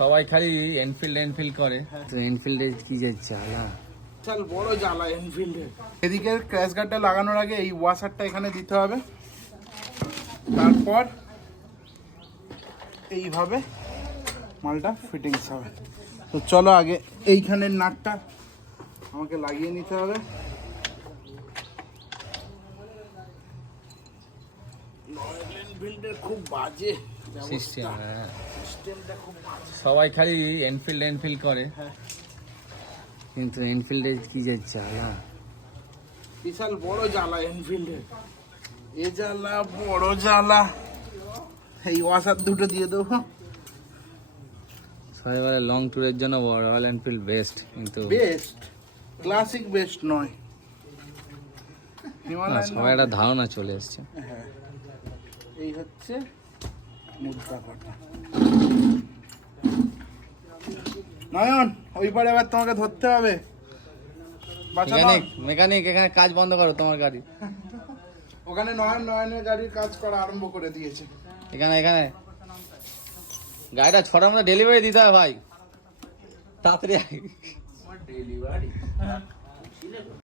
সবাই খালি এনফিল্ড করে। তো এনফিল্ডে কি যাচ্ছে জ্বালা, চল বড় জ্বালা এনফিল্ডে। এদিকে ক্র্যাশ গার্ডটা লাগানোর আগে এই ওয়াশারটা এখানে দিতে হবে, তারপর এইভাবে মালটা ফিটিংস হবে। তো চলো আগে এইখানের নাটটা আমাকে লাগিয়ে নিতে হবে। খুব বাজে সিস্টেম, সিস্টেমটা খুব বাজে। সবাই খালি এনফিল্ড করে, কিন্তু এনফিল্ডে কি যাচ্ছে জ্বালা, বিশাল বড় জ্বালা এনফিল্ডে। এ জ্বালা বড় জ্বালা। এই ওয়াশার দুটো দিয়ে দেবো। সবাই বলে লং ট্যুরের জন্য রয়্যাল এনফিল্ড বেস্ট, কিন্তু বেস্ট ক্লাসিক বেস্ট নয়। সবাই একটা ধারণা চলে এসছে। হ্যাঁ, এই হচ্ছে মুদ্রা কথা। নয়ন ওই পারে এবার তোমাকে ধরতে হবে। মেকানিক এখানে কাজ বন্ধ করো তোমার গাড়ি। ওখানে নয়নের গাড়ির কাজ করা আরম্ভ করে দিয়েছে। এখানে গাড়িটা ছটার মধ্যে ডেলিভারি দিতে হবে ভাই, তাড়াতাড়ি।